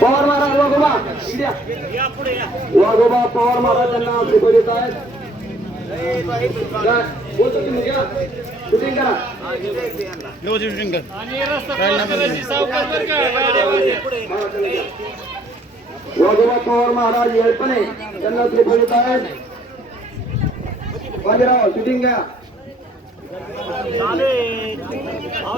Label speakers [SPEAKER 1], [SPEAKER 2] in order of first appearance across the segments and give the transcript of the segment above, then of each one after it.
[SPEAKER 1] पवार महाराज, वाघोबा पवार महाराज यांना? बोलतो शूटिंग करा. पवार महाराज येळपणे यांना बाजीराव शूटिंग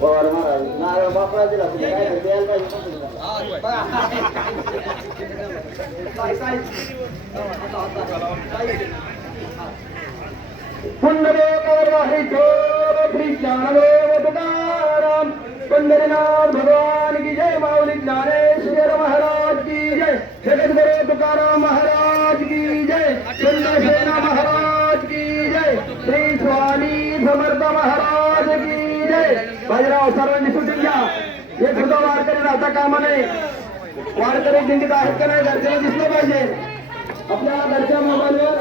[SPEAKER 1] पवार महाराज नारळ बापळा दिला तुम्ही काय करते? यायला पाहिजे पुंडरे श्री ज्ञानदेव तुकाराम पंढरीनाथ भगवान की जय, माऊली ज्ञानेश्वर महाराज की जय जगद्गुरु तुकाराम महाराज की जय समर्थ महाराज की जय. बाजीराव सर्वांनी सुटून घ्या. हे सुद्धा वारकरी राहता कामा नये. वारकरी दिंडीत आहेत का नाही घरच्याला दिसलं पाहिजे. आपल्या घरच्या मोबाईलवर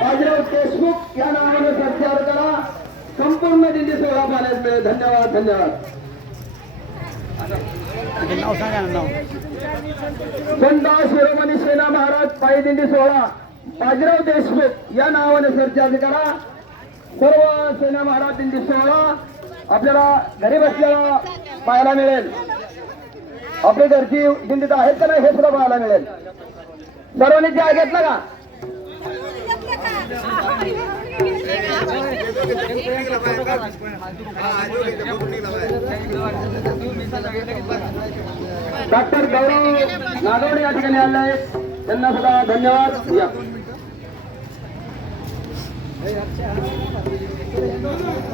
[SPEAKER 1] बाजीराव देशमुख या नावाने प्रचार करा. संपूर्ण दिंडी सोहळा पाहण्यास मिळेल. धन्यवाद धन्यवाद.
[SPEAKER 2] नाव सांगा नाव
[SPEAKER 1] संत शिरोमणी सेना महाराज पायदिंडी सोहळा बाजीराव देशमुख या नावाने सरचार्ज करा. सर्व सेना महाराज दिवसाला आपल्याला घरी बसल्याला पाहायला मिळेल. आपली घरची दिंडीत आहेत का नाही हे सुद्धा पाहायला मिळेल. सर्वांनी चहा घेतला का? डॉक्टर गौरव नागवडे या ठिकाणी आले आहेत. त्यांना सुद्धा धन्यवाद. या. Thank you.